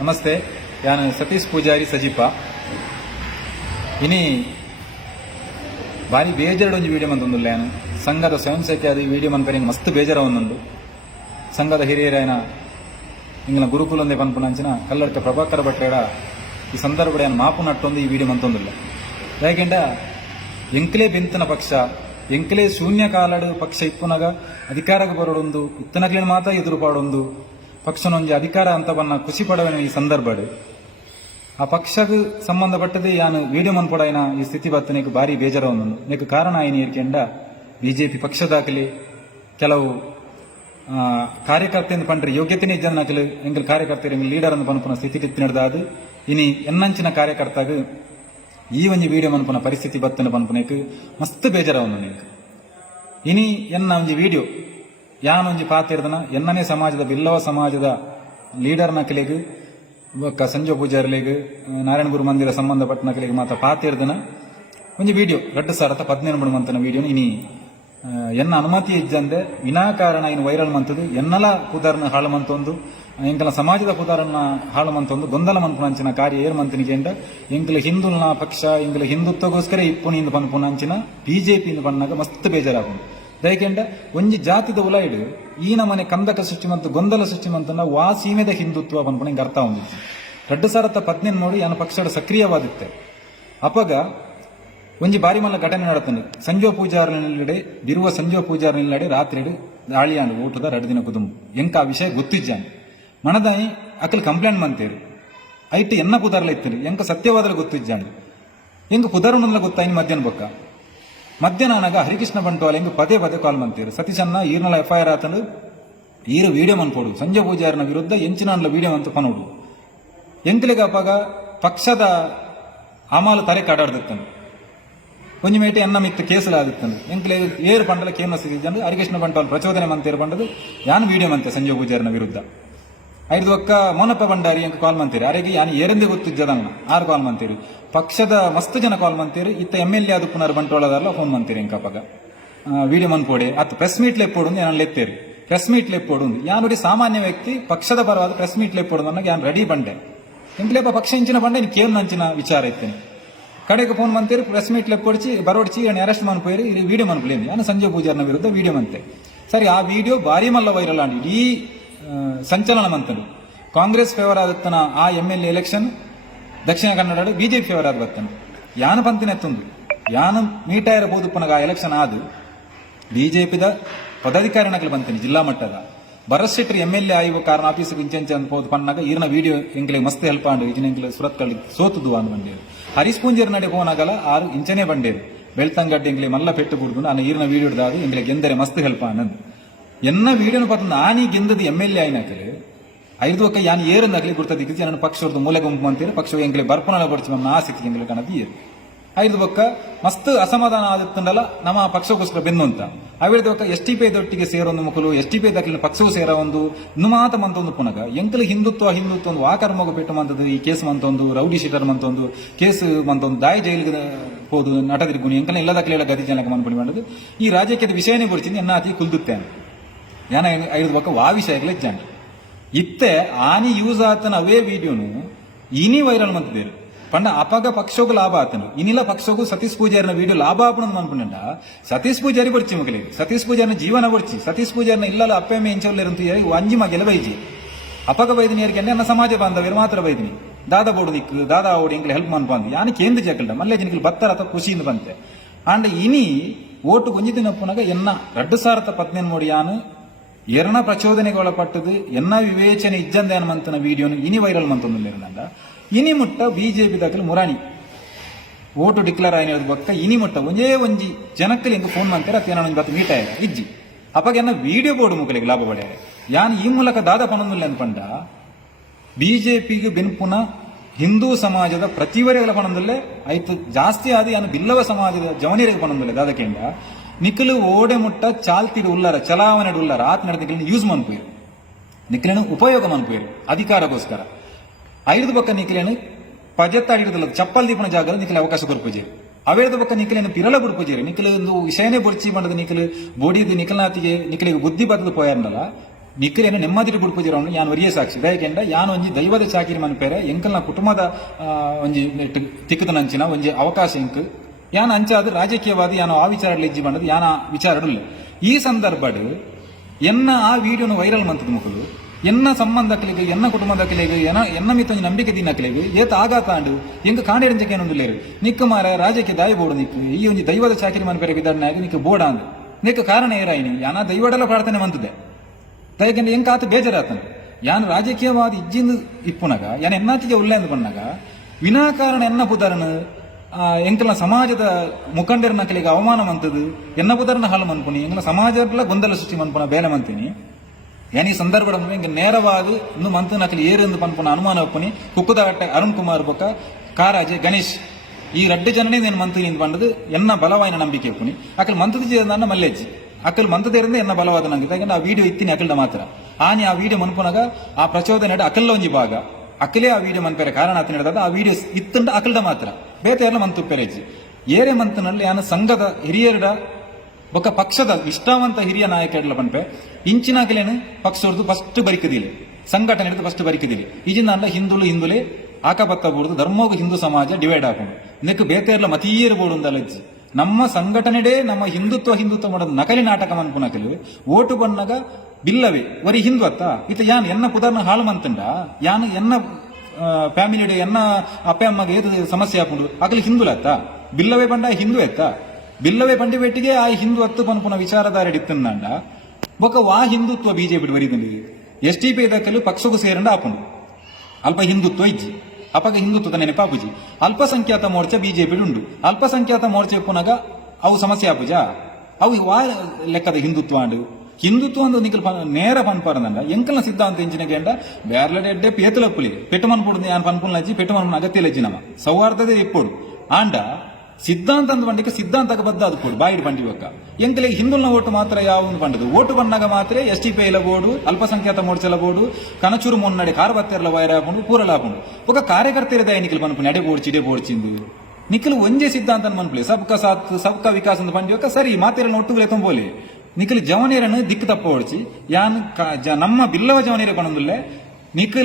ನಮಸ್ತೆ. ನಾನು ಸತೀಶ್ ಪೂಜಾರಿ ಸಜಿಪ. ಇನಿ ಬಾರಿ ಬೇಜಾರು ಒಂದು ವಿಡಿಯೋ ಮಂತೊಂದುಲ್ಲ ನಾನು ಸಂಘದ ಸ್ವಯಂ ಈ ವಿಡಿಯೋ ಮನ್ಪರೆ ಮಸ್ತ್ ಬೇಜಾರ ಒಂದೊಂದು ಸಂಘದ ಹಿರಿಯರೇನ ಇಂಗಿನ ಗುರುಕುಲಂದೆ ಪನ್ಪುನಂಚಿನ ಕಲ್ಲಡ್ಕ ಪ್ರಭಾಕರ ಭಟ್ರೇಡ ಈ ಸಂದರ್ಭ ಏನು ಮಾಪು ನಟ್ಟೊಂದು ಈ ವಿಡಿಯೋ ಮಂತೊಂದುಲ್ಲ ಯಾಕೆಂಡ, ಎಂಕ್ಲೇ ಬೆಂತನ ಪಕ್ಷ, ಎಂಕ್ಲೇ ಶೂನ್ಯ ಕಾಲಡು ಪಕ್ಷ ಇಪ್ಪುನಗ ಅಧಿಕಾರಕ್ಕೆ ಬರೋಡೊಂದು ಇತ್ತನಕ್ಲೇನು ಮಾತ್ರ ಎದುರು ಪಾಡೊಂದು ಪಕ್ಷನೊಂಜಿ ಅಧಿಕಾರ ಅಂತ ಬನ್ನ ಖುಷಿ ಪಡವನ ಈ ಸಂದರ್ಭಡು ಆ ಪಕ್ಷಕ್ಕೆ ಸಂಬಂಧಪಟ್ಟದೆ ಯಾನು ವೀಡಿಯೋ ಮನ್ಪೊಡಾಯಿನ ಈ ಸ್ಥಿತಿ ಬತ್ತನಿಗೆ ಭಾರಿ ಬೇಜಾರವನ್ನು ನೀಕು ಕಾರಣ ಏನು ಇರ್ಕೆಂಡ ಬಿಜೆಪಿ ಪಕ್ಷದಾಗಲಿ ಕೆಲವು ಕಾರ್ಯಕರ್ತೆಯನ್ನು ಪಂಡ್ರೆ ಯೋಗ್ಯತೆನೇ ಜನ ಎಂಗಲ್ ಕಾರ್ಯಕರ್ತರು ಲೀಡರ್ ಅನ್ನು ಪನ್ಪುನ ಸ್ಥಿತಿ ತಿತ್ತಿನಡ್ದಾದು ಇನಿ ಎನ್ನಂಚಿನ ಕಾರ್ಯಕರ್ತಾಗ ಈ ಒಂಜಿ ವಿಡಿಯೋ ಮನ್ಪುನ ಪರಿಸ್ಥಿತಿ ಬತ್ತನ ಪನ್ಪುನಕ್ಕೆ ಮಸ್ತ್ ಬೇಜಾರವನ್ನು ಇನಿ ಎನ್ನ ಒಂಜಿ ವಿಡಿಯೋ ಯಾನೊಂಜಿ ಪಾತಿರ್ದನ ಎನ್ನನೇ ಸಮಾಜದ ಬಿಲ್ಲವ ಸಮಾಜದ ಲೀಡರ್ ನಕಲಿಗೆ ಬೊಕ್ಕ ಸಂಜೆ ಪೂಜಾರ್ಲೆಗ್, ನಾರಾಯಣ ಗುರು ಮಂದಿರ ಸಂಬಂಧಪಟ್ಟ ನಕಲಿಗೆ ಮಾತ ಪಾತಿರ್ದನ ಒಂಜಿ ವಿಡಿಯೋ ರಡ್ಡು ಸಾವಿರದ ಪದಿನೇಳು ಮಂತನ ವಿಡಿಯೋನ ಇನಿ ಎನ್ನ ಅನುಮತಿ ಇಜ್ಜಂದೆ ವಿನಾಕಾರಣ ಇನ್ನು ವೈರಲ್ ಮಂತದು, ಎನ್ನಲ ಕುದಾರ್ನ ಹಾಳು ಮಂತೊಂದು, ಎಂಕಲ ಸಮಾಜದ ಕುದಾರನ್ನ ಹಾಳು ಮಂತೊಂದು, ಗೊಂದಲ ಮನ್ಪುನಂಚಿನ ಕಾರ್ಯ ಏರ್ ಮಂತನಿಗೆಂಡ ಎಂಕಲ ಹಿಂದುಲ್ನ ಪಕ್ಷ, ಎಂಕಲ ಹಿಂದುತ್ವಗೋಸ್ಕರ ಇಪ್ಪುನಿಂದ ಬಿಜೆಪಿ ಬಂದಾಗ ಮಸ್ತ್ ಬೇಜಾರಾಗುಂಡು. ದಯಕೆಂಡ ಒಂಜಿ ಜಾತಿದ ಉಲಾಯಿಡ್ ಈ ನಮನೆ ಕಂದಕ ಸೃಷ್ಟಿ ಮತ್ತು ಗೊಂದಲ ಸೃಷ್ಟಿ ಮಂತನ ವಾ ಸೀಮೆದ ಹಿಂದುತ್ವ ಬಂದ್ಕೊಂಡು ಹಿಂಗೆ ಅರ್ಥ ಹೊಂದಿತ್ತು ರಡ್ಡು ಸಾವಿರದ ಪದ್ನೆನ್ ನೋಡಿ ಯಾನ ಪಕ್ಷಡ ಸಕ್ರಿಯವಾದಿತ್ತೆ. ಅಪಗ ಒಂಜಿ ಬಾರಿ ಮಲ್ಲ ಘಟನೆ ನಡತನೆ ಸಂಜೋ ಪೂಜಾರನಡೆ ಬಿರುವ ಸಂಜೋ ಪೂಜಾರನಡೆ ರಾತ್ರಿ ದಾಳಿಯಾನು ಊಟದ ಎರಡು ದಿನ ಕುದುಂಬು. ಎಂಕ ಆ ವಿಷಯ ಗೊತ್ತಿಜ್ಜಾನು. ಮನದಾಯಿ ಅಕಲ್ ಕಂಪ್ಲೇಂಟ್ ಮಂತೇರು. ಐಟ್ ಎನ್ನ ಪುದಾರ್ಲ ಇತ್ತರು ಎಂಕ ಸತ್ಯವಾದ್ರೆ ಗೊತ್ತಿಜ್ಜಾನು. ಎಂಕ ಕುದಾರ ಗೊತ್ತಾಯಿನ ಮಧ್ಯಾಹ್ನ ಬೊಕ್ಕ. ಮಧ್ಯಾಹ್ನ ಆನಾಗ ಹರಿಕೃಷ್ಣ ಬಂಟ್ವಾಲ ಎಂದು ಪದೇ ಪದೇ ಕಾಲ್ ಮಂತೀರು ಸತೀಶನ್ನ ಈರ್ನಲ ಎಫ್ ಐ ಆರ್ ಆತಂಡು ಈರು ವಿಡಿಯೋ ಮನ್ಪೋಡು ಸಂಜೆ ಪೂಜಾರನ ವಿರುದ್ಧ ಎಂಚಿನ ವಿಡಿಯೋ ಅಂತ ಪನೋಡು ಎಂಕ್ಲಿಗೆ ಅಪಾಗ ಪಕ್ಷದ ಅಮಾಲು ತರೆ ಕಾಡಾಡ್ದಿತ್ತನು ಒಂಜಿ ಮೇಟಿ ಎನ್ನ ಮಿತ್ತ ಕೇಸಲ ಆಗುತ್ತಾನೆ ಎಂಕ್ಲೆ ಏರು ಪಂಡಲ ಕೇಮ ಸ್ಥಿತಿ ಹರಿಕೃಷ್ಣ ಬಂಟ್ವಾಲ ಪ್ರಚೋದನೆ ಮಂತೇರು ಬಂಡದು ಯಾನ್ ವಿಡಿಯೋ ಮಂತೆ ಸಂಜೆ ಪೂಜಾರನ ವಿರುದ್ಧ? ಐದು ಒಕ್ಕ ಮೋನಪ್ಪ ಭಂಡಾರಿ ಎಂಕ್ ಕಾಲ್ ಮಂತೀರಿ ಅರೆಗೆ ಯಾನು ಏರೆಂದೇ ಗೊತ್ತಿದ್ದದಂಗ ಆರು ಕಾಲ್ ಮಂತೀರಿ ಪಕ್ಷದ ಮಸ್ತ್ ಜನ ಕಾಲ್ ಮಂತೀರಿ ಇತ್ತ ಎಂ ಎಲ್ ಎ ಅದು ಪುನರ್ ಬಂಟ್ವಾಳದಲ್ಲ ಫೋನ್ ಮಂತೀರಿ ಎಂಕ ಅಪಗ ವಿಡಿಯೋ ಮನ್ಪೋಡೆ ಅತ್ ಪ್ರೆಸ್ ಮೀಟ್ ಲೆಪ್ಪೋಡು ನಾನು ಲೆತ್ತೇರಿ. ಪ್ರೆಸ್ ಮೀಟ್ ಲೆಪ್ಪೋಡು ಯಾನ್ ನೋಡಿ ಸಾಮಾನ್ಯ ವ್ಯಕ್ತಿ ಪಕ್ಷದ ಪರವಾದ ಪ್ರೆಸ್ ಮೀಟ್ ಲೆಪ್ಪೋಡು ಅನ್ನೋ ಯಾನ್ ರೆಡಿ ಬಂಡೆ. ಎಂಕ್ಲೇಪ ಪಕ್ಷ ಇಂಚಿನ ಬಂಡೆ, ನೀನು ಕೇವಲ ನಂಚಿನ ವಿಚಾರ ಇತ್ತೇನೆ. ಕಡೆಗೆ ಫೋನ್ ಮಂತೀರಿ ಪ್ರೆಸ್ ಮೀಟ್ ಲೆಪ್ಪೊಡಿಸಿ ಬರೋಡ್ಚಿ ಅರೆಸ್ಟ್ ಮನ್ಪೋಯಿರಿ ಇಲ್ಲಿ ವಿಡಿಯೋ ಮನ್ಪಲೇನು ಯಾನು ಸಂಜೆ ಪೂಜಾರ್ನ ವಿರುದ್ಧ ವಿಡಿಯೋ ಮಂತೆ. ಸರಿ, ಆ ವಿಡಿಯೋ ಭಾರಿ ಮಲ್ಲ ವೈರಲ್ ಆಂಡಿ ಇಡೀ ಸಂಚಲನ ಮಂತನು ಕಾಂಗ್ರೆಸ್ ಫೇವರ್ ಆದತ್ತನ ಆ M L election Dakshina Kannada BJP ಅವರಾದ ಆದ ಬತ್ತನು ಯಾನ ಪಂತಿನ ಎತ್ತೊಂದು ಯಾನ ಮೀಟಾಯರ ಇರಬಹುದು ಪುನಗ ಆ ಎಲೆಕ್ಷನ್ ಆದು ಬಿಜೆಪಿದ ಪದಾಧಿಕಾರಿನಗಳು ಬಂತೇನೆ, ಜಿಲ್ಲಾ ಮಟ್ಟದ. ಶೆಟ್ಟಿ ಎಂ ಎಲ್ ಎ ಆಯುವ ಕಾರಣ ಆಫೀಸ್ ಇಂಚೆಂಚೆ ಅನ್ಬೋದು ಪನ್ನಾಗ ಈರ್ನ ವಿಡಿಯೋ ಎಂಕ್ಲೆ ಮಸ್ತ್ ಹೆಲ್ಪ್ ಆಂಡು ಈಜಿನ ಎಂಕ್ಲೆ ಸುರತ್ ಕಳಿ ಸೋತುದು ಅನ್ ಬಂಡೇರು ಹರೀಶ್ ನಡೆ ಹೋನಾಗಲ್ಲ, ಆರು ಇಂಚನೆ ಬಂಡೇರು ಬೆಳ್ತಂಗಡ್ಡೆ ಎಂಗ್ಲೆ ಮಲ್ಲ ಪೆಟ್ಟು ಕುಡ್ದು ನಾನು ಈರ್ನ ವಿಡಿಯೋ ಹಿಡ್ದಾದು ಎಂಗ್ಲೆ ಗೆಂದರೆ ಮಸ್ತ್ ಹೆಲ್ಪ್ ಆನಂದ್. ಎನ್ನ ವಿಡಿಯೋನ ಪತ್ತ ನಾನೀ ಗೆಂದದ ಎಂ ಎಲ್ ಎ ಆಯ್ನಾಕಲೆ ಒಕ್ಕ ಯಾನ್ ಏರನ್ನಾಗಲಿ ಗುರ್ತದಿಕ್ಕೆ ನನ್ನ ಪಕ್ಷವ್ರದ್ದು ಮೂಲೆ ಗುಂಪು ಅಂತೀರಿ ಪಕ್ಷ ಎಂಗ್ಲಿ ಬರ್ಪನಲ ಬಡ್ಚಿ ನಮ್ಮ ಆಸಕ್ತಿ ಎಂಗ್ಲಿ ಕಾಣದು ಏರು ಐದು ಒಕ್ಕ ಮಸ್ತ್ ಅಸಮಾಧಾನ ಆದಿತ್ತಂಡಲ್ಲ, ನಮ್ಮ ಪಕ್ಷಕ್ಕೋಸ್ಕರ ಬೆನ್ನು ಅಂತ. ಅವಿರದ ಒಕ್ಕ ಎಸ್ ಟಿ ಪಿ ದೊಟ್ಟಿಗೆ ಸೇರೊಂದು ಮುಖಲು ಎಸ್ ಟಿ ಪಿ ದಾಖಲಿನ ಪಕ್ಷವು ಸೇರ ಒಂದು ನುಮಾತ ಮಂತೊಂದು ಪುನಗ. ಎಂಕಲು ಹಿಂದುತ್ವ ಹಿಂದುತ್ವ ಒಂದು ವಾಕರ್ ಮಗು ಪೆಟ್ಟು ಮಂತದ್ದು, ಈ ಕೇಸ್ ಮಂತೊಂದು, ರೌಡಿ ಶೀಟರ್ ಮಂತೊಂದು, ಕೇಸ್ ಮಂತೊಂದು, ದಾಯಿ ಜೈಲಿಗೆ ಹೋದು ನಟದಿರಿ ಗುಣಿ, ಎಂಕಲ ಇಲ್ಲದಕ್ಲೆಲ್ಲ ಗತಿ ಜನಕ್ಕೆ ಮನ್ಪಡಿ ಮಾಡೋದು. ಈ ರಾಜಕೀಯದ ವಿಷಯನೇ ಗುರುಚಿಂದ ಎನ್ನ ಅತಿ ಕುಲ್ದುತ್ತೇನೆ. ಯಾನ ಐದು ಬಕ್ಕ ವಾ ವಿಷಯಗಳೇ ಇದ್ದಾನೆ ಇತ್ತೆ ಆನಿ ಯೂಸ್ ಆತನ ಅವೇ ವಿಡಿಯೋನು, ಇನಿ ವೈರಲ್ ಮಂತಿದ್ದೇರು ಪಂಡ ಅಪಗ ಪಕ್ಷೋಗು ಲಾಭ ಆತನು. ಇನಿಲ ಪಕ್ಷೋಗು ಸತೀಶ್ ಪೂಜಾರಿನ ವಿಡಿಯೋ ಲಾಭ ಆಪಣ ಅನ್ಕೊಂಡ ಸತೀಶ್ ಪೂಜಾರಿ ಬರ್ಚಿ ಮಕ್ಕಳಿಗೆ ಸತೀಶ್ ಪೂಜಾರಿನ ಜೀವನ ಬರ್ಚಿ. ಸತೀಶ್ ಪೂಜಾರಿನ ಇಲ್ಲಲ್ಲ ಅಪ್ಪೆಮ್ಮೆ ಇಂಚಲ್ಲೇರಂತ ಅಂಜಿ ಮಗೆಲ್ಲ ಬೈಜಿ. ಅಪಗ ಬೈದಿನಿಯರಿಗೆ ನನ್ನ ಸಮಾಜ ಬಾಂಧವ್ಯರು ಮಾತ್ರ ಬೈದಿನಿ. ದಾದಾ ಬೋಡು ದಿಕ್ಕು ದಾದಾ ಓಡಿ ಎಂಗ್ಲೆ ಹೆಲ್ಪ್ ಮನ್ಪಂದು ಯಾನು ಕೇಂದ್ರ ಜಕಲ್ಡ, ಮಲ್ಲೆ ಜನಕ್ಕೆ ಬತ್ತರ ಅಥವಾ ಖುಷಿಯಿಂದ ಬಂತೆ. ಅಂಡ್ ಇನಿ ಓಟು ಗೊಂಜಿದಿನಪ್ಪುನಾಗ ಎನ್ನ, ರಡ್ಡು ಸಾವಿರದ ಪತ್ನಿನ್ ನೋಡಿ ಯಾನು ಎರಣ ಪ್ರಚೋದನೆಗೆ ಒಳಪಟ್ಟದು ಎನ್ನ ವಿವೇಚನೆ ಇಜ್ಜಂದೆ ಅನ್ನುವಂತನ ವಿಡಿಯೋನು ಇನಿ ವೈರಲ್ ಮಂತೊಂದು ಇನಿ ಮುಟ್ಟ ಬಿಜೆಪಿ ದಾಖಲೆ ಮುರಾಣಿ. ಓಟು ಡಿಕ್ಲೇರ್ ಆಯ್ನ ಬಕ್ಕ ಇನಿ ಮುಟ್ಟ ಒಂಜೇ ಒಂಜಿ ಜನಕ್ಕಲ್ಲಿ ಎಂಗ ಫೋನ್ ಮಾಡ್ತಾರೆ, ಅತ್ತ ನಾನು ಬತ್ತು ಮೀಟ್ ಆಯ್ತು ಇಜ್ಜಿ. ಅಪ್ಪಾಗ ಎನ್ನ ವಿಡಿಯೋ ಬೋರ್ಡ್ ಮುಖಲಿಗೆ ಲಾಭ ಪಡ್ಯಾರೆ ಯಾನ್ ಈ ಮೂಲಕ ದಾದ ಪಣಂದುಲ್ಲ ಅನ್ಪಂಡ ಬಿಜೆಪಿಗೆ ಬೆನ್ಪುನ ಹಿಂದೂ ಸಮಾಜದ ಪ್ರತಿವರೆಗಳ ಪಣಂದಲ್ಲೇ ಆಯ್ತು ಜಾಸ್ತಿ ಆದ ಯಾನು ಬಿಲ್ಲವ ಸಮಾಜದ ಜವನಿಯರಿಗೆ ಪಣಂದಲ್ಲೇ ದಾದಕೆಂಡ ನಿಖಲು ಓಡೆ ಮುಟ್ಟ ಚಾಲ್ತಿಡು ಉಲ್ಲರ ಚಲಾವಣೆ ಉಲ್ಲರ ಆತ್ ನಡೆದ ಯೂಸ್ ಮನ್ಪುಯರು ನಿಖಲನು ಉಪಯೋಗ ಮನ್ಪುಯರು ಅಧಿಕಾರಗೋಸ್ಕರ. ಐದು ಬಕ್ಕ ನಿಖಲೇನು ಪಜತ್ತಾಡಿರೋದಿಲ್ಲ ಚಪ್ಪಲ್ ದೀಪನ ಜಾಗ ನಿಖಲ ಅವಕಾಶ ಕೊರ್ಪುಜೇರಿ ಅವೇದ ಬಕ್ಕ ನಿಖಲನು ಪಿರಳ ಬುಡ್ಪುಜೇರಿ. ನಿಖಲ ಒಂದು ವಿಷಯನೇ ಬೊಡ್ಚಿ ಮಾಡದ ನಿಖಲು ಬೋಡಿದು ನಿಖಲನಾಥಿಗೆ ನಿಖಲಿಗೆ ಬುದ್ಧಿ ಬದಲು ಪೋಯಾರ್ನಲ್ಲ ನಿಖರೇನು ನೆಮ್ಮದಿ ಅವನು ಯಾನ್ ಒರಿಯೇ ಸಾಕ್ಷಿ. ದಯಕೆಂಡ ಯಾನ್ ಒಂಜಿ ದೈವದ ಚಾಕಿರಿ ಮನ್ಪೇರೆ, ಎಂಕಲ್ನ ಕುಟುಂಬದ ಒಂಜಿ ತಿಕ್ಕದ ನಂಚಿನ ಒಂಜಿ ಅವಕಾಶ ಇಂಕ್. ಯಾನ್ ಅಂಚಾದ ರಾಜಕೀಯವಾದಿ, ಯಾನು ಆ ವಿಚಾರಡ್ಲ ಇಜ್ಜಿ ಬಂಡದು ಯಾನ ವಿಚಾರಡಲ್ಲ ಈ ಸಂದರ್ಭಡ್ ಎನ್ನ ಆ ವಿಡಿಯೋನು ವೈರಲ್ ಮಂತದ ಮುಖಲು ಎನ್ನ ಸಂಬಂಧಕ್ಲಿಗೆ ಎನ್ನ ಕುಟುಂಬದಕ್ಲಿಗೆ ಎನ್ನ ಎನ್ನ ಮಿತ ನಂಬಿಕೆ ದಿನಕ್ಲಿಗೆ ಏತ ಆಗಾತಾಂಡು ಎಂಕ ಕಾಂಡೇರಂಜಕ್ಕೆ ಏನೊಂದುಲ್ಲೇರು ನಿಕ್ಕ ಮಾರ, ರಾಜಕೀಯ ದಾಯಿ ಬೋಡು ನಿಕ್ಕು ಈ ಒಂಜಿ ದೈವದ ಚಾಕಿರಿ ಬೇರೆ ಬಿದ್ದಾಡ್ನಾಗ ನಿಕ್ಕ ಬೋಡ ಅಂದು ನಿಕ್ಕ ಕಾರಣ ಏರಾಯಿನಿ ಯಾನ ದೈವಡೆಲ್ಲ ಪ್ರಾರ್ಥನೆ ಮಂತದೆ ದಯಕಂಡ ಎಂಕ ಆತ ಬೇಜಾರಾತನು ಯಾನ್ ರಾಜಕೀಯವಾದ ಇಜ್ಜಿಂದು ಇಪ್ಪುನಗ, ಯಾನ್ ಎನ್ನಾತಿಗೆ ಉಲ್ಲೇಂದು ಬಂದಾಗ, ವಿನಾಕಾರಣ ಎನ್ನ ಪುದರನ ಎಂಕಲ ಸಮಾಜದ ಮುಖಂಡರ ನಕಲಿಗೆ ಅವಮಾನ ಮಂತದು ಎನ್ನ ಪುದರನ ಹಾಳು ಮನ್ಪುನಿ ಎಂಕಲ ಸಮಾಜದ ಗೊಂದಲ ಸೃಷ್ಟಿ ಮನ್ಪುನ ಬೇರೆ ಮಂತೀನಿ ಯಾನ್ ಈ ಸಂದರ್ಭ ಇಂಕ ನೇರವಾಗಿ ಇನ್ನು ಮಂತ ನಕಲಿ ಏರೆಂದು ಪನ್ಪುನ ಅನುಮಾನ ಒಪ್ಪುನಿ ಕುಕ್ಕುದಗಟ್ಟೆ ಅರುಣ್ ಕುಮಾರ್ ಬೊಕ್ಕ ಕಾರಾಜೆ ಗಣೇಶ್ ಈ ರಡ್ಡು ಜನನೇ నేను మంత్రి పండదు ఎన్న బలమైన ನಂಬಿಕೆ ಒಪ್ಪುನಿ ಅಕಲ್ ಮಂತದ ನನ್ನ ಮಲ್ಲೆಜ್ಜಿ ಅಕಲ್ ಮಂತದೇರಿಂದ ಎನ್ನ ಬಲವಾದ ನಂಗೆ ಯಾಕಂದ್ರೆ ಆ ವಿಡಿಯೋ ಇತ್ತಿನಿ ಅಕಲ್ದ ಮಾತ್ರ ಆನಿ ಆ ವಿಡಿಯೋ ಮನ್ಪುನಾಗ ಆ ಪ್ರಚೋದನೆ ಅಕಲ್ಲ ಒಂಜಿ ಭಾಗ ಅಕಲೇ ಆ ವಿಡಿಯೋ ಮನ್ಪೇರೆ ಕಾರಣ ಆತ ನಡೆದಾಗ ಆ ವಿಡಿಯೋ ಇತ್ತಂಡ ಅಕಲ್ದ ಮಾತ್ರ ಬೇತೆ ಎಲ್ಲ ಮಂತುಪ್ಪೆರೆಜ್ಜಿ ಏರೆ ಮಂತನಲ್ಲಿ ಯಾನ ಸಂಘದ ಹಿರಿಯರ ಬೊಕ್ಕ ಪಕ್ಷದ ನಿಷ್ಠಾವಂತ ಹಿರಿಯ ನಾಯಕರ್ಲ ಪನ್ಪೆ ಇಂಚಿನಾಗಲೇನು ಪಕ್ಷವ್ರದ್ದು ಫಸ್ಟ್ ಬರಿಕದಿಲ್ಲ ಸಂಘಟನೆ ಹಿಡಿದು ಫಸ್ಟ್ ಬರಿಕದಿಲ್ಲ ಈಜಿನ ಹಿಂದುಳು ಹಿಂದುಲೆ ಆಕಬತ್ತ ಬೋರ್ದು ಧರ್ಮೋಗ ಹಿಂದೂ ಸಮಾಜ ಡಿವೈಡ್ ಆಗೋಣ ನೆಕ್ ಬೇತೆರ್ಲ ಮತೀಯರ್ ಬೋಡು ಅಂದಲಜ್ಜಿ ನಮ್ಮ ಸಂಘಟನೆಡೇ ನಮ್ಮ ಹಿಂದುತ್ವ ಹಿಂದುತ್ವ ಮಾಡೋದು ನಕಲಿ ನಾಟಕ ಮನ್ಪುನಕಲು ಓಟು ಬಣ್ಣಗ ಬಿಲ್ಲವೇ, ವರಿ ಹಿಂದು ಅತ್ತ ಇತ ಯಾನ್ ಎನ್ನ ಪುದರ್ನ ಹಾಳು ಮಂತಂಡ? ಯಾನ್ ಎನ್ನ ಫ್ಯಾಮಿಲಿ ಎನ್ನ ಅಪ್ಪ ಅಮ್ಮಗೆ ಏದು ಸಮಸ್ಯೆ ಹಾಕೊಂಡು ಅಕಲಿ ಹಿಂದುಲತ್ತ ಬಿಲ್ಲವೇ ಬಂಡ ಹಿಂದೂ ಎತ್ತ? ಬಿಲ್ಲವೇ ಪಂಡಿ ಬೆಟ್ಟಿಗೆ ಆ ಹಿಂದೂ ಹತ್ತು ಪನ್ಪುನ ವಿಚಾರಧಾರೆ ಇತ್ತಂದಂಡ ಬೊಕ್ಕ ವಾ ಹಿಂದುತ್ವ ಬಿಜೆಪಿ ಬರೀದಂಡಿ ಎಸ್ ಟಿ ಪಿ ಇದಕ್ಕಲು ಪಕ್ಷಕ್ಕೂ ಸೇರಂಡ ಹಾಕೊಂಡು ಅಲ್ಪ ಹಿಂದುತ್ವ ಇಜ್ಜಿ. ಅಪಗ ಹಿಂದುತ್ವದ ನೆನಪಾಪುಜಿ ಅಲ್ಪಸಂಖ್ಯಾತ ಮೋರ್ಚಾ ಬಿಜೆಪಿ ಉಂಡು. ಅಲ್ಪಸಂಖ್ಯಾತ ಮೋರ್ಚೆ ಪುನಗ ಅವು ಸಮಸ್ಯೆ ಆಪುಜಾ? ಅವು ವಾ ಲೆಕ್ಕದ ಹಿಂದುತ್ವ ಅಂಡು ಹಿಂದುತ್ವ ಅಂದು ನಿಖಲ್ ಪನ್- ನೇರ ಪನ್ಪಾರಂದಂಡ ಎಂಕಲ್ನ ಸಿದ್ಧಾಂತ ಎಂಚಿನ ಗಂಡ ಬ್ಯಾರ್ಲಡೆ ಪೇತಲಪ್ಪುಲಿ ಪೆಟ್ಟಮನ್ ಪುಡು ಯಾನ್ ಪನ್ಪುಲ್ ನಜ್ಜಿ ಪೆಟ್ಟಮನ್ ಅಗತ್ಯ ಲಜ್ಜಿ ನಮ್ಮ ಸೌಹಾರ್ದದೇ ಇಪ್ಪುಡು ಆಂಡ ಸಿದ್ಧಾಂತ ಅಂದ್ ಬಂಡಿಗೆ ಸಿದ್ಧಾಂತಕ್ಕೆ ಬದ್ಧ ಅದು ಕೊಡು ಬಾಯಿಡ್ ಬಂಡಿ ಬೊಕ್ಕ ಎಂಕಲಿಗೆ ಹಿಂದುಲ್ನ ಓಟು ಮಾತ್ರ ಯಾವ ಬಂಡದು ಓಟು ಬಂದಾಗ ಮಾತ್ರ ಎಸ್ ಟಿ ಪಿ ಐಲ ಬೋರ್ಡು ಅಲ್ಪಸಂಖ್ಯಾತ ಮೋರ್ಚಲ ಬೋರ್ಡು ಕನಚೂರು ಮೊನ್ನಡೆ ಕಾರ್ ಬತ್ತೆರ್ಲ ವೈರ್ ಹಾಕೊಂಡು ಪೂರಲ ಹಾಕೊಂಡು ఒక ಕಾರ್ಯಕರ್ತರ ದಯ ನಿಖಿಲ್ ಪನ್ಪು ನಡೆ ಬೋಡ್ಚಿ ಇಡೆ ಬೋಡ್ಚಿಂದು ನಿಖಿಲ್ ಒಂಜೇ ಸಿದ್ಧಾಂತ ಮನ್ಪುಲೆ ಸಬ್ಕ ಸಾತ್ ಸಬ್ಕ ವಿಕಾಸ್ ಅಂತ ಬಂದಿ ಸರಿ ಮಾತೆರನ್ನ ಒಟ್ಟುಗುಲೆ ತುಂಬೋಲಿ ನಿಖಿಲ್ ಜವನೇರನ್ನು ದಿಕ್ಕು ತಪ್ಪ ಓಡ್ಚಿ ಯಾನ್ ಕ- ಜ- ನಮ್ಮ ಬಿಲ್ಲವ ಜವನೇರೆ ಪಣಂದುಲ್ಲೆ ನಿಖಿಲ್